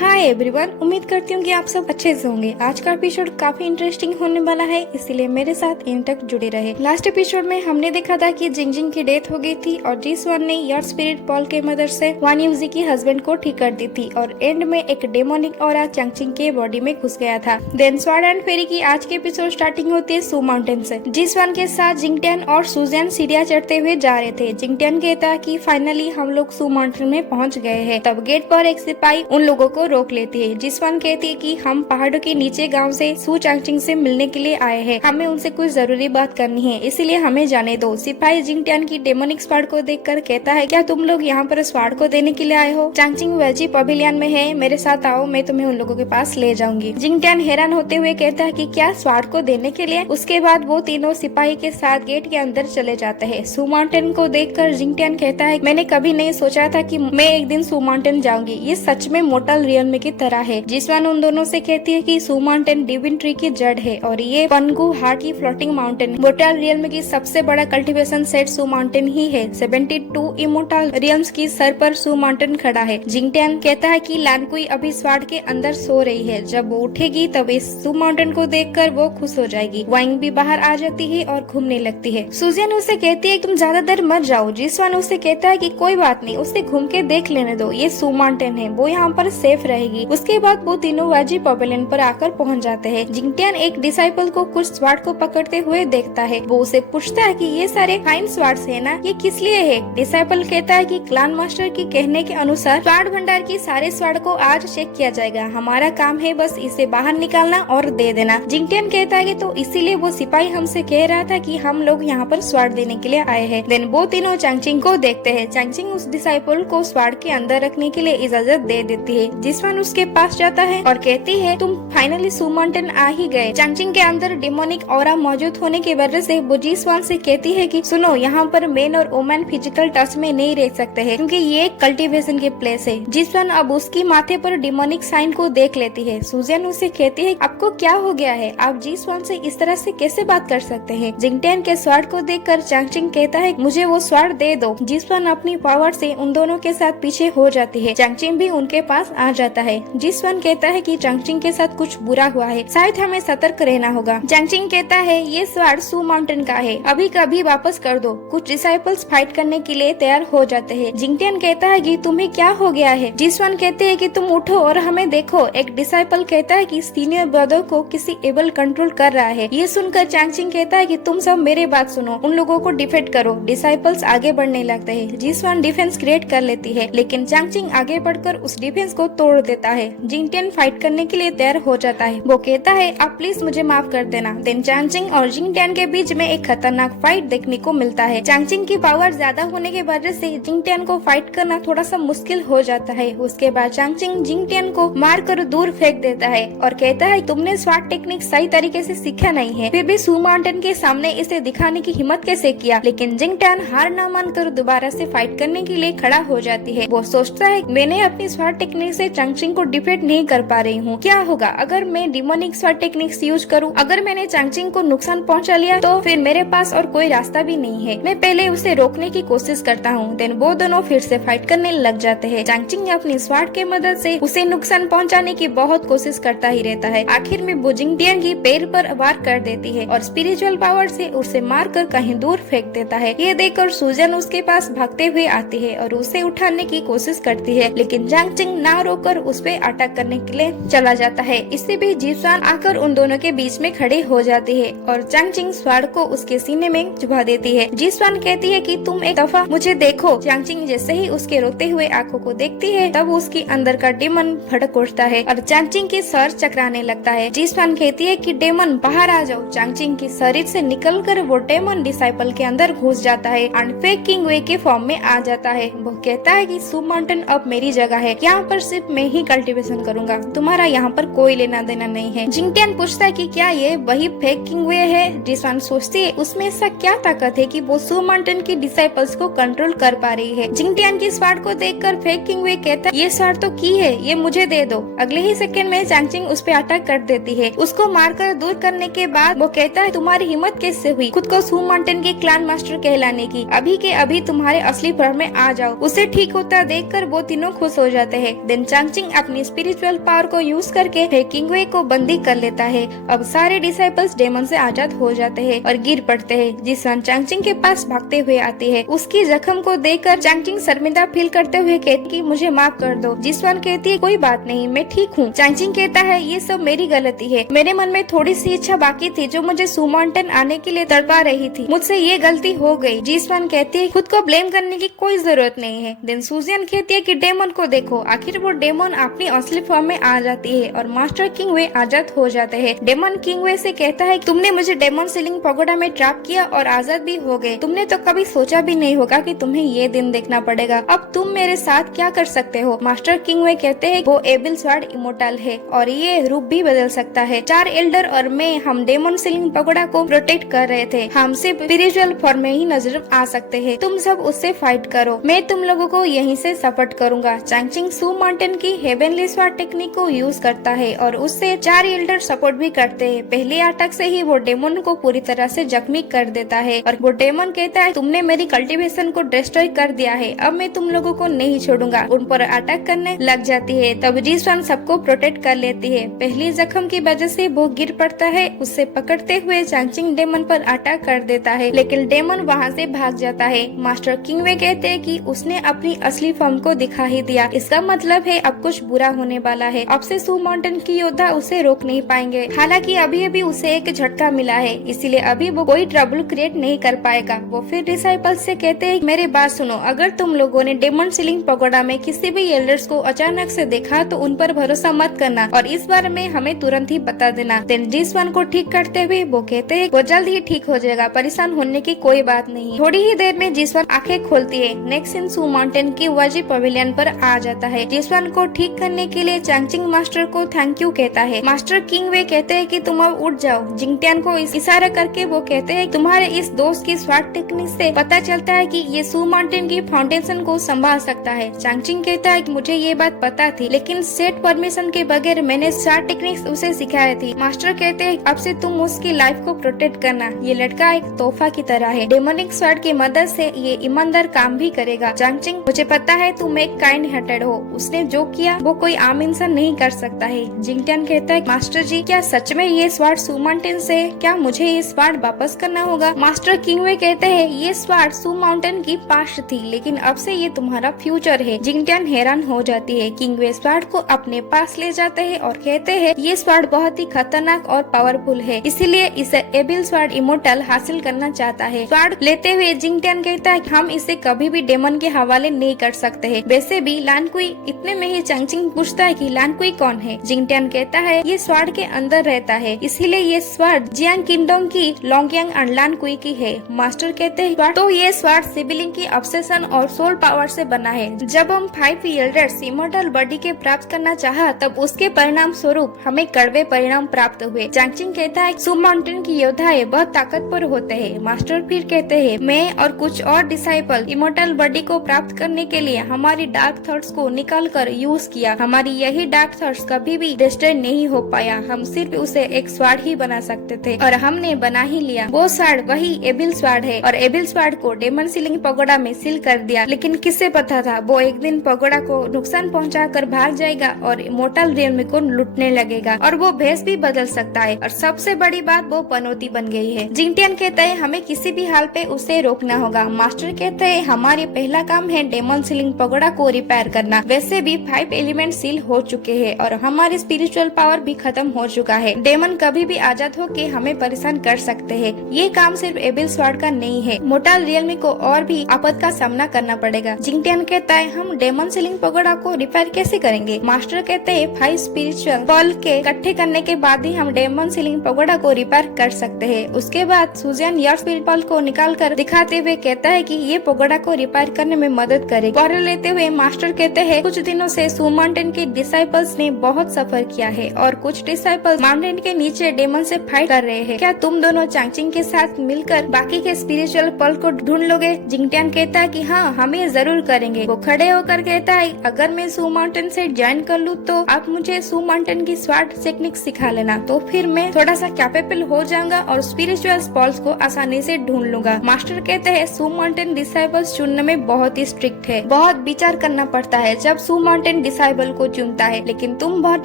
Hi everyone, उम्मीद करती हूँ कि आप सब अच्छे से होंगे। आज का एपिसोड काफी इंटरेस्टिंग होने वाला है, इसीलिए मेरे साथ एंड तक जुड़े रहे। लास्ट एपिसोड में हमने देखा था कि जिंगजिंग की डेथ हो गई थी और जिसवन ने यार स्पिरिट पॉल के मदद से वान यूजी की हस्बैंड को ठीक कर दी थी और एंड में एक डेमोनिक ऑरा चांगचिंग के बॉडी में घुस गया था। देन स्वॉर्ड एंड फेरी की आज के एपिसोड स्टार्टिंग होती है सू माउंटेन से। जिसवन के साथ जिंगटियन और सुजैन सीढ़ियां चढ़ते हुए जा रहे थे। जिंगटियन कहता कि फाइनली हम लोग सू माउंटेन में पहुंच गए हैं। तब गेट पर एक सिपाही उन लोगों को रोक लेती है। जिसवन कहती है कि हम पहाड़ों के नीचे गांव से सू चांगचिंग से मिलने के लिए आए हैं, हमें उनसे कुछ जरूरी बात करनी है, इसीलिए हमें जाने दो। सिपाही जिंगटियन की डेमोनिक स्वार्ड को देखकर कहता है, क्या तुम लोग यहाँ पर स्वार्ड को देने के लिए आए हो? चांगचिंग वेजी पवेलियन में है, मेरे साथ आओ, मैं तुम्हें उन लोगों के पास ले जाऊंगी। जिंगटियन हैरान होते हुए कहता है कि क्या स्वार्ड को देने के लिए? उसके बाद वो तीनों सिपाही के साथ गेट के अंदर चले जाते हैं। सू माउंटेन को देखकर जिंगटियन कहता है, मैंने कभी नहीं सोचा था कि मैं एक दिन सू माउंटेन जाऊंगी, ये सच में मोर्टल रियल्म की तरह है। जिसवन उन दोनों से कहती है कि सू माउंटेन डिविन ट्री की जड़ है और ये पनगु हार्ट की फ्लोटिंग माउंटेन मोर्टल रियल्म की सबसे बड़ा कल्टीवेशन सेट सू माउंटेन ही है। 72 इमोर्टल रियल्म्स की सर पर सू माउंटेन खड़ा है। जिंगटियन कहता है कि लानकुई अभी स्वार्ड के अंदर सो रही है, जब वो उठेगी तब इस सू माउंटेन को देखकर वो खुश हो जाएगी। वाइंग भी बाहर आ जाती है और घूमने लगती है। सुजैन उसे कहती है तुम ज्यादा देर मत जाओ। जिसवन उसे कहता है कि कोई बात नहीं, उसे घूम के देख लेने दो, ये सू माउंटेन है, वो यहाँ पर सेफ रहेगी। उसके बाद वो तीनों वाजी पवेलियन पर आकर पहुंच जाते हैं। जिंगटियन एक डिसाइपल को कुछ स्वार्ड को पकड़ते हुए देखता है। वो उसे पूछता है कि ये सारे फाइन स्वार्ड्स है ना, ये किस लिए है? डिसाइपल कहता है कि क्लान मास्टर की कहने के अनुसार स्वार्ड भंडार की सारे स्वार्ड को आज चेक किया जाएगा, हमारा काम है बस इसे बाहर निकालना और दे देना। जिंगटियन कहता है कि तो इसीलिए वो सिपाही हमसे कह रहा था कि हम लोग यहाँ पर स्वार्ड देने के लिए आए हैं। देन वो तीनों चांगचिंग को देखते हैं। चांगचिंग उस डिसाइपल को स्वार्ड के अंदर रखने के लिए इजाजत दे देती है। जिसवन उसके पास जाता है और कहती है तुम फाइनली सू माउंटेन आ ही गए। चांगचिंग के अंदर डेमोनिक ऑरा मौजूद होने की वजह से वो जिसवन से कहती है कि सुनो, यहाँ पर मेन और वुमेन फिजिकल टच में नहीं रह सकते हैं क्योंकि ये एक कल्टीवेशन की प्लेस है। जिसवन अब उसकी माथे पर डेमोनिक साइन को देख लेती है। सुजैन उसे कहती है आपको क्या हो गया है, आप जिसवन से इस तरह से कैसे बात कर सकते हैं? जिंगटियन के स्वार्ड को देखकर चांगचिंग कहता है मुझे वो स्वार्ड दे दो। जिसवन अपनी पावर से उन दोनों के साथ पीछे हो जाती है। चांगचिंग भी उनके पास आ जाता है। जिसवन कहता है कि चांगचिंग के साथ कुछ बुरा हुआ है, शायद हमें सतर्क रहना होगा। चांगचिंग कहता है ये स्वार्ड सू माउंटेन का है, अभी कभी वापस कर दो। कुछ डिसाइपल्स फाइट करने के लिए तैयार हो जाते हैं। जिंगटियन कहता है कि तुम्हें क्या हो गया है? जिसवन कहते हैं कि तुम उठो और हमें देखो। एक डिसाइपल कहता है कि सीनियर ब्रदर को किसी एबल कंट्रोल कर रहा है। ये सुनकर चांगचिंग कहता है कि तुम सब मेरे बात सुनो, उन लोगों को डिफेंड करो। डिसाइपल्स आगे बढ़ने लगते हैं। जिसवन डिफेंस क्रिएट कर लेती है, लेकिन चांगचिंग आगे बढ़कर उस डिफेंस को तोड़ देता है। जिंगटियन फाइट करने के लिए तैयार हो जाता है। वो कहता है आप प्लीज मुझे माफ कर देना। देन चांगचिंग और जिंगटियन के बीच में एक खतरनाक फाइट देखने को मिलता है। चांगचिंग की पावर ज्यादा होने की वजह से जिंगटियन को फाइट करना थोड़ा सा मुश्किल हो जाता है। उसके बाद चांगचिंग जिंगटियन को मार कर दूर फेंक देता है और कहता है तुमने स्वार्ड टेक्निक सही तरीके से सीखा नहीं है, फिर भी सू माउंटेन के सामने इसे दिखाने की हिम्मत कैसे किया? लेकिन जिंगटियन हार न मानकर दोबारा से फाइट करने के लिए खड़ा हो जाती है। वो सोचता है मैंने अपनी स्वार्ड टेक्निक से चांगचिंग को डिफीट नहीं कर पा रही हूँ, क्या होगा अगर मैं डिमोनिक स्वार्ड टेक्निक्स यूज करूँ? अगर मैंने चांगचिंग को नुकसान पहुँचा लिया तो फिर मेरे पास और कोई रास्ता भी नहीं है। मैं पहले उसे रोकने की कोशिश करता हूँ। देन वो दोनों फिर से फाइट करने लग जाते हैं। चांगचिंग अपनी स्वार्ड के मदद से उसे नुकसान पहुँचाने की बहुत कोशिश करता ही रहता है। आखिर में वो जिंगटियन की पैर पर वार कर देती है और स्पिरिचुअल पावर से उसे मार कर कहीं दूर फेंक देता है। ये देखकर सुजैन उसके पास भागते हुए आती है और उसे उठाने की कोशिश करती है, लेकिन चांगचिंग ना रोककर उस पे अटैक करने के लिए चला जाता है। इससे भी जिसवन आकर उन दोनों के बीच में खड़े हो जाती है और चांगचिंग स्वार्ड को उसके सीने में चुभा देती है। जिसवन कहती है कि तुम एक दफा मुझे देखो। चांगचिंग जैसे ही उसके रोते हुए आंखों को देखती है तब उसके अंदर का डेमन भड़क उठता है और चांगचिंग के सर चकराने लगता है। जिसवन कहती है कि डेमन बाहर आ जाओ। चांगचिंग के शरीर से निकलकर वो डेमन डिसाइपल के अंदर घुस जाता है और फेक किंग वे के फॉर्म में आ जाता है। वो कहता है कि सू माउंटेन अब मेरी जगह है, यहाँ पर सिर्फ मैं ही कल्टीवेशन करूंगा, तुम्हारा यहाँ पर कोई लेना देना नहीं है। जिंगटियन पूछता है कि क्या ये वही फेक किंग वे है? जिसवन सोचती है उसमें ऐसा क्या ताकत है कि वो सू माउंटेन की डिसाइपल्स को कंट्रोल कर पा रही है। जिंगटियन की स्वार्ड को देखकर फेक किंग वे कहता है ये स्वार्ड तो की है, ये मुझे दे दो। अगले ही सेकंड में चांगचिंग उस पे अटैक कर देती है। उसको मारकर दूर करने के बाद वो कहता है तुम्हारी हिम्मत कैसे हुई खुद को सू माउंटेन के क्लान मास्टर कहलाने की? अभी के अभी तुम्हारे असली फॉर्म में आ जाओ। उसे ठीक होता देखकर वो तीनों खुश हो जाते हैं। देन चांगचिंग किंग अपनी स्पिरिचुअल पावर को यूज करके किंगवे को बंदी कर लेता है। अब सारे डिसाइपल्स डेमन से आजाद हो जाते हैं और गिर पड़ते हैं। जिसन चांगचिंग के पास भागते हुए आती है। उसकी जख्म को देखकर चांगचिंग शर्मिंदा फील करते हुए कहती कि मुझे माफ कर दो। जिसवान कहती है कोई बात नहीं, मैं ठीक हूँ। चांगचिंग कहता है ये सब मेरी गलती है, मेरे मन में थोड़ी सी इच्छा बाकी थी जो मुझे सू माउंटेन आने के लिए तड़पा रही थी, मुझसे ये गलती हो गई। जिसवान कहती है खुद को ब्लेम करने की कोई जरूरत नहीं है। देन सुजियन कहती है कि डेमन को देखो, आखिर वो डेमन अपनी असली फॉर्म में आ जाती है और मास्टर किंगवे आजाद हो जाते हैं। डेमन किंगवे से कहता है तुमने मुझे डेमन सीलिंग पगोडा में ट्रैप किया और आजाद भी हो गए। तुमने तो कभी सोचा भी नहीं होगा कि तुम्हें ये दिन देखना पड़ेगा। अब तुम मेरे साथ क्या कर सकते हो? मास्टर किंगवे कहते हैं वो एबिल स्वॉर्ड इमोर्टल है और ये रूप भी बदल सकता है। 4 एल्डर और मैं हम डेमन सीलिंग पगोडा को प्रोटेक्ट कर रहे थे। हम सिर्फ स्पिरिचुअल फॉर्म में ही नजर आ सकते हैं। तुम सब उससे फाइट करो, मैं तुम लोगों को यहीं से सपोर्ट करूंगा। चांगचिंग सू माउंटेन की हेवनली स्वॉर्ड टेक्निक को यूज करता है और उससे 4 एल्डर सपोर्ट भी करते हैं। पहले अटैक से ही वो डेमन को पूरी तरह से जख्मी कर देता है और वो डेमन कहता है तुमने मेरी कल्टीवेशन को डिस्ट्रॉय कर दिया है, अब मैं तुम लोगों को नहीं छोड़ूंगा। उन पर अटैक करने लग जाती है। तब जिसवान सबको प्रोटेक्ट कर लेती है। पहली जख्म की वजह से वो गिर पड़ता है। उससे पकड़ते हुए चांगचिंग डेमन पर अटैक कर देता है, लेकिन डेमन वहाँ से भाग जाता है। मास्टर किंगवे कहते हैं कि उसने अपनी असली फॉर्म को दिखा ही दिया, इसका मतलब है अब कुछ बुरा होने वाला है। अब से सू माउंटेन की योद्धा उसे रोक नहीं पाएंगे। हालांकि अभी अभी उसे एक झटका मिला है, इसीलिए अभी वो कोई ट्रबल क्रिएट नहीं कर पाएगा। वो फिर डिसाइपल्स से कहते हैं मेरी बात सुनो, अगर तुम लोगों ने डेमन सीलिंग पगोडा में किसी भी एल्डर्स को अचानक से देखा तो उन पर भरोसा मत करना और इस बारे में हमें तुरंत ही बता देना। देन जिसवान को ठीक करते हुए वो कहते हैं वो जल्द ही ठीक हो जाएगा, परेशान होने की कोई बात नहीं। थोड़ी ही देर में जिसवान आंखें खोलती है। नेक्स्ट इन सू माउंटेन की वाजी पवेलियन पर आ जाता है। जिसवान को ठीक करने के लिए चांगचिंग मास्टर को थैंक यू कहता है। मास्टर किंगवे कहते हैं कि तुम अब उठ जाओ। जिंगटियान को इशारा करके वो कहते हैं तुम्हारे इस दोस्त की स्वॉर्ड टेक्निक से पता चलता है कि ये सू माउंटेन की फाउंडेशन को संभाल सकता है। चांगचिंग कहता है कि मुझे ये बात पता थी, लेकिन सेट परमिशन के बगैर मैंने स्वॉर्ड टेक्निक्स उसे सिखाई थी। मास्टर कहते हैं अब से तुम उसकी लाइफ को प्रोटेक्ट करना, ये लड़का एक तोहफा की तरह है। डेमोनिक स्वॉर्ड की मदद से ये ईमानदार काम भी करेगा। चांगचिंग मुझे पता है तुम एक काइंड हार्टेड हो, उसने जो किया वो कोई आम इंसान नहीं कर सकता है। जिंगटियान कहता है मास्टर जी क्या सच में ये स्वॉर्ड सू माउंटेन से, क्या मुझे ये स्वॉर्ड वापस करना होगा? मास्टर किंगवे कहते हैं ये स्वॉर्ड सू माउंटेन की पास्ट थी, लेकिन अब से ये तुम्हारा फ्यूचर है। जिंगटियान हैरान हो जाती है। किंगवे स्वॉर्ड को अपने पास ले जाते हैं और कहते हैं ये स्वॉर्ड बहुत ही खतरनाक और पावरफुल है, इसीलिए इसे एबिल स्वॉर्ड इमोर्टल हासिल करना चाहता है। स्वॉर्ड लेते हुए जिंगटियान कहता है हम इसे कभी भी डेमन के हवाले नहीं कर सकते हैं। वैसे भी लानकुई, इतने में ही चांगचिंग पूछता है कि लानकुई कौन है? जिंगटियान कहता है ये स्वॉर्ड के अंदर रहता है, इसीलिए ये स्वॉर्ड जियांग किंगडम की लोंगयांग और लानकुई की है। मास्टर कहते हैं तो ये स्वॉर्ड सिबलिंग की ऑब्सेशन और सोल पावर से बना है। जब हम 5 एल्डर्स इमोर्टल बॉडी के प्राप्त करना चाहा, तब उसके परिणाम स्वरूप हमें कड़वे परिणाम प्राप्त हुए। चांगचिंग कहता है सू माउंटेन की योद्धाएं बहुत ताकतवर होते हैं। मास्टर फिर कहते हैं मैं और कुछ और डिसाइपल इमोर्टल बॉडी को प्राप्त करने के लिए हमारी डार्क थॉट्स को निकाल कर यूज किया। हमारी यही डार्क थॉट्स कभी भी डिस्ट्रॉय नहीं हो पाया, हम सिर्फ उसे एक स्वॉर्ड ही बना सकते थे और हमने बना ही लिया। वो स्वॉर्ड वही एबिल स्वॉर्ड है और एबिल स्वॉर्ड को डेमन सीलिंग पगोडा में सील कर दिया। लेकिन किससे पता था वो एक दिन पगोडा को नुकसान पहुंचाकर भाग जाएगा और इमोर्टल रियल्म को लूटने लगेगा और वो भेष भी बदल सकता है और सबसे बड़ी बात वो पनौती बन गई है। जिंगटियान कहता है हमें किसी भी हाल पे उसे रोकना होगा। मास्टर कहते हैं हमारे पहला काम है डेमन सीलिंग पगोडा को रिपेयर करना। वैसे भी 5 एलिमेंट सील हो चुके हैं और हमारी स्पिरिचुअल पावर भी खत्म हो चुका है। डेमन कभी भी आजाद होके हमें परेशान कर सकते हैं। ये काम सिर्फ एबिल स्वॉर्ड का नहीं है, मोर्टल रियल्म को और भी आपद का सामना करना पड़ेगा। जिंगटियान कहता है हम डेमन सीलिंग पगोडा को रिपेयर कैसे करेंगे? मास्टर कहते हैं 5 स्पिरिचुअल पल के इकट्ठे करने के बाद ही हम डेमन सीलिंग पगोडा को रिपेयर कर सकते हैं। उसके बाद सुजियन यार स्पिरिट पल को निकाल कर दिखाते हुए कहता है कि ये पगोडा को रिपेयर करने में मदद करेगी। पॉरल लेते हुए मास्टर कहते हैं कुछ दिनों से सू माउंटेन के डिसाइपल्स ने बहुत सफर किया है और कुछ डिसाइपल्स माउंटेन के नीचे डेमन से फाइट कर रहे हैं। क्या तुम दोनों चांगचिंग के साथ मिलकर बाकी के स्पिरिचुअल पल को ढूंढ लोगे? जिंगटियान कहता है कि हाँ हम ये जरूर करेंगे। वो खड़े होकर कहता है अगर मैं सू माउंटेन से ज्वाइन कर लूँ तो आप मुझे सू माउंटेन की स्वॉर्ड टेक्निक सिखा लेना, तो फिर मैं थोड़ा सा कैपेबल हो जाऊंगा और स्पिरिचुअल पल्स को आसानी से ढूंढ लूंगा। मास्टर कहते हैं सू माउंटेन डिसाइपल्स चुनने में बहुत ही स्ट्रिक्ट है, बहुत विचार करना पड़ता है। जब सू माउंटेन डिसाइबल को चुनता है, लेकिन तुम बहुत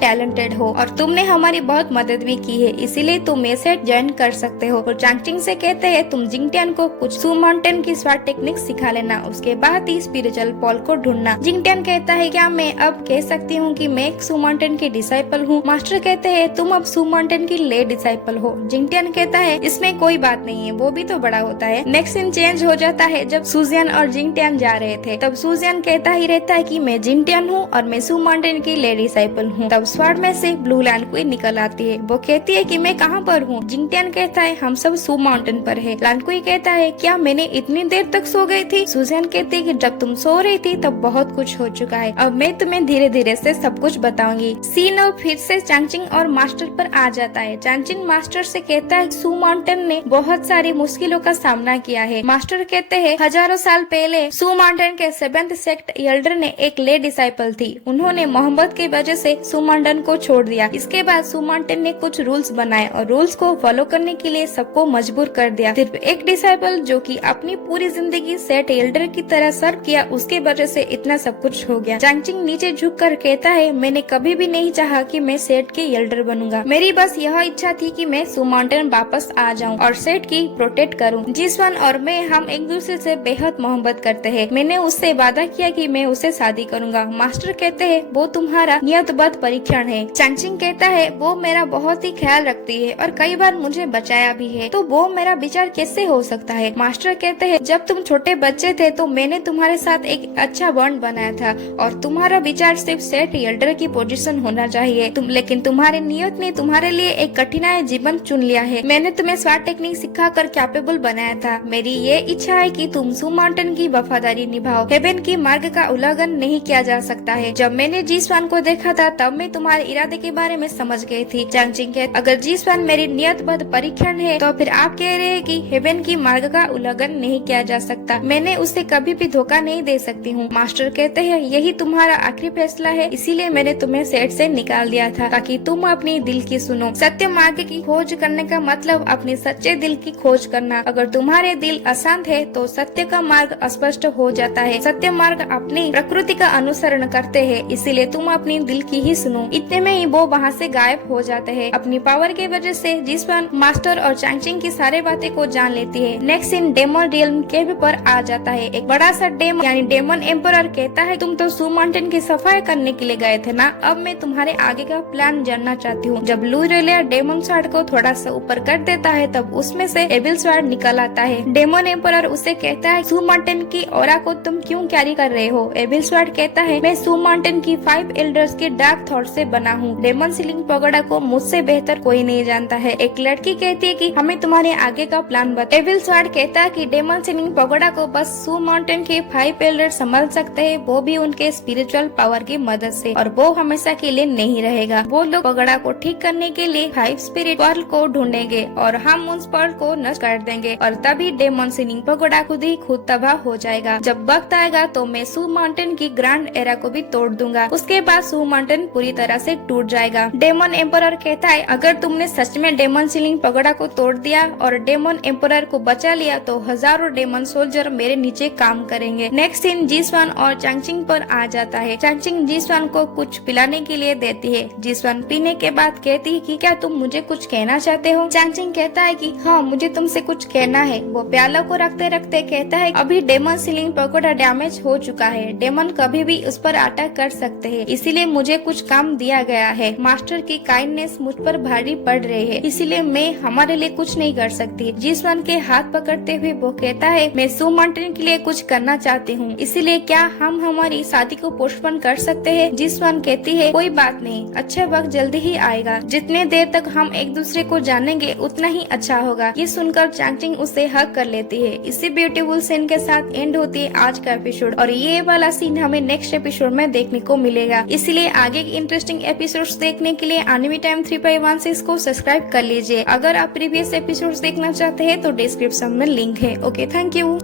टैलेंटेड हो और तुमने हमारी बहुत मदद भी की है, इसीलिए तुम ये सेट ज्वाइन कर सकते हो। और चांगचिंग से कहते हैं तुम जिंगटियान को कुछ सू माउंटेन की स्वाट टेक्निक सिखा लेना, उसके बाद ही स्पिरिचुअल पॉल को ढूंढना। जिंगटियान कहता है क्या मैं अब कह सकती हूँ कि मैं एक सू माउंटेन की डिसाइपल हूँ? मास्टर कहते हैं तुम अब सू माउंटेन की ले डिसाइपल हो। जिंगटियान कहता है इसमें कोई बात नहीं है, वो भी तो बड़ा होता है। नेक्स्ट सीन चेंज हो जाता है जब सुजियान और जिंगटियान जा रहे थे। तब सुजियान कहता ही रहता है कि मैं जिंगटियान हूँ और मैं सू माउंटेन की ले डिसाइपल हूँ। तब स्वार्ड में से ब्लू लानकुई निकल आती है। वो कहती है कि मैं कहाँ पर हूँ? जिंगटियान कहता है हम सब सू माउंटेन पर है। लानकुई कहता है क्या मैंने इतनी देर तक सो गई थी? सुजियान कहती है कि जब तुम सो रही थी तब बहुत कुछ हो चुका है, अब मैं तुम्हें धीरे धीरे से सब कुछ बताऊंगी। सीन अब फिर से चांगचिंग और मास्टर पर आ जाता है। चांगचिंग मास्टर से कहता है सू माउंटेन ने बहुत सारी मुश्किलों का सामना किया है। मास्टर कहते हैं हजारों साल पहले सू माउंटेन के 7th सेक्ट एल्डर ने एक ले डिसाइपल थी, उन्होंने मोहब्बत की वजह से सू माउंटेन को छोड़ दिया। इसके बाद सू माउंटेन ने कुछ रूल्स बनाए और रूल्स को फॉलो करने के लिए सबको मजबूर कर दिया। सिर्फ एक डिसाइपल जो कि अपनी पूरी जिंदगी सेट एल्डर की तरह सर्व किया, उसके वजह से इतना सब कुछ हो गया। चांगचिंग नीचे झुक कर कहता है मैंने कभी भी नहीं चाहा कि मैं सेट के एल्डर बनूंगा, मेरी बस यह इच्छा थी कि मैं सू माउंटेन वापस आ जाऊं और सेट की प्रोटेक्ट करूं। जिसवन और मैं हम एक दूसरे से बेहद मोहब्बत करते हैं, मैंने उससे वादा किया कि मैं उससे शादी करूंगा। मास्टर कहते हैं वो तुम्हारा नियतबद्ध परीक्षण है। चांगचिंग कहता है वो मेरा बहुत ही ख्याल रखती है और कई बार मुझे बचाया भी है, तो वो मेरा विचार कैसे हो सकता है? मास्टर कहते हैं जब तुम छोटे बच्चे थे तो मैंने तुम्हारे साथ एक अच्छा बॉन्ड बनाया था और तुम्हारा विचार सिर्फ सेट एल्डर की पोजीशन होना चाहिए, लेकिन तुम्हारे नियत ने तुम्हारे लिए एक कठिनाई जीवन चुन लिया है। मैंने तुम्हें स्वाट टेक्निक सिखाकर कैपेबल बनाया था। मेरी ये इच्छा है कि तुम सू माउंटेन की वफादारी निभाओ। हेवन की मार्ग का उल्लंघन नहीं किया जा सकता है। जब मैंने जीसवान को देखा था तब मैं तुम्हारे इरादे के बारे में समझ गई थी। चांगचिंग कहते अगर जीसवान मेरी नियतबद्ध परीक्षण है तो फिर आप कह रहे हैं कि हेवन की मार्ग का उल्लंघन नहीं किया जा सकता। मैंने उसे कभी भी धोखा नहीं दे सकती हूँ। मास्टर कहते हैं यही तुम्हारा आखिरी फैसला है, इसीलिए मैंने तुम्हें सेट से निकाल दिया था ताकि तुम अपनी दिल की सुनो। सत्य मार्ग की खोज करने का मतलब अपने सच्चे दिल की खोज करना। अगर तुम्हारे दिल अशांत है तो सत्य का मार्ग अस्पष्ट हो जाता है। सत्य मार्ग अपनी प्रकृति का अनुसरण करते हैं, इसीलिए तुम अपनी दिल की ही सुनो। इतने में ही वो वहाँ से गायब हो जाते हैं। अपनी पावर की वजह से जिसवन मास्टर और चांगचिंग की सारे बातें को जान लेती है। नेक्स्ट सीन डेमन रियल्म केव पर आ जाता है। एक बड़ा सा डेमन यानी डेमन एम्परर कहता है तुम तो सू माउंटेन की सफाई करने के लिए गए थे ना, अब मैं तुम्हारे आगे का प्लान जानना चाहती हूँ। जब ब्लू रेलियर डेमन स्वार्ड को थोड़ा सा ऊपर कर देता है तब उसमें से एविल स्वार्ड निकल आता है। डेमन एम्परर उसे कहता है सू माउंटेन की ऑरा को तुम क्यों कैरी कर रहे हो? एविल स्वार्ड कहता है मैं सू माउंटेन की 5 एल्डर्स के डार्क थॉट से बना हूँ। डेमन सीलिंग पगोडा को मुझसे बेहतर कोई नहीं जानता है। एक लड़की कहती है कि हमें तुम्हारे आगे का प्लान बता। एविल स्वार्ड कहता है कि डेमन सीलिंग पगोडा को बस सू माउंटेन के 5 एल्डर संभाल सकते हैं, वो भी उनके स्पिरिचुअल पावर की मदद से, और वो हमेशा के लिए नहीं रहेगा। वो लोग पगोडा को ठीक करने के लिए 5 स्पिरिट पर्ल को ढूंढेंगे और हम उन पर्ल को नष्ट कर देंगे और तभी डेमन सीलिंग पगोडा खुद तबाह हो जाएगा। जब वक्त आएगा तो मैं सू माउंटेन की ग्रांड एरा को भी तोड़ दूंगा। उसके बाद सू माउंटेन पूरी तरह से टूट जाएगा। डेमन एम्परर कहता है अगर तुमने सच में डेमन सीलिंग पगोडा को तोड़ दिया और डेमन एम्परर को बचा लिया तो हजारों डेमन सोल्जर मेरे नीचे काम करेंगे। नेक्स्ट सीन जीसवान और चांगचिंग पर आ जाता है। चांगचिंग जीसवान को कुछ पिलाने के लिए देती है। जीसवान पीने के बाद कहती है कि क्या तुम मुझे कुछ कहना चाहते हो? चांगचिंग कहता है कि हाँ मुझे तुमसे कुछ कहना है। वो प्याला को रखते रखते कहता है अभी डेमन सीलिंग पगोडा डैमेज हो चुका है, डेमन कभी भी उस पर अटैक कर सकते हैं, इसीलिए मुझे कुछ काम दिया गया है। मास्टर की काइंडनेस मुझ पर भारी पड़ रही है, इसीलिए मैं हमारे लिए कुछ नहीं कर सकती। जीसवान के हाथ पकड़ते हुए वो कहता है मैं सू माउंटेन के लिए कुछ करना चाहती हूँ, इसीलिए क्या हम हमारी शादी को पोस्टपोन कर सकते हैं? जीसवान कहती है कोई बात नहीं, अच्छा वक्त जल्दी ही आएगा। जितने देर तक हम एक दूसरे को जानेंगे उतना ही अच्छा होगा। ये सुनकर चांगचिंग उसे हक कर लेती है। इसी ब्यूटीफुल सीन के साथ एंड होती है आज का एपिसोड और ये वाला सीन हमें नेक्स्ट एपिसोड में देखने को मिलेगा। इसलिए आगे के इंटरेस्टिंग एपिसोड्स देखने के लिए एनिमे टाइम 3x16 को सब्सक्राइब कर लीजिए। अगर आप प्रीवियस एपिसोड्स देखना चाहते हैं तो डिस्क्रिप्शन में लिंक है। Okay, thank you.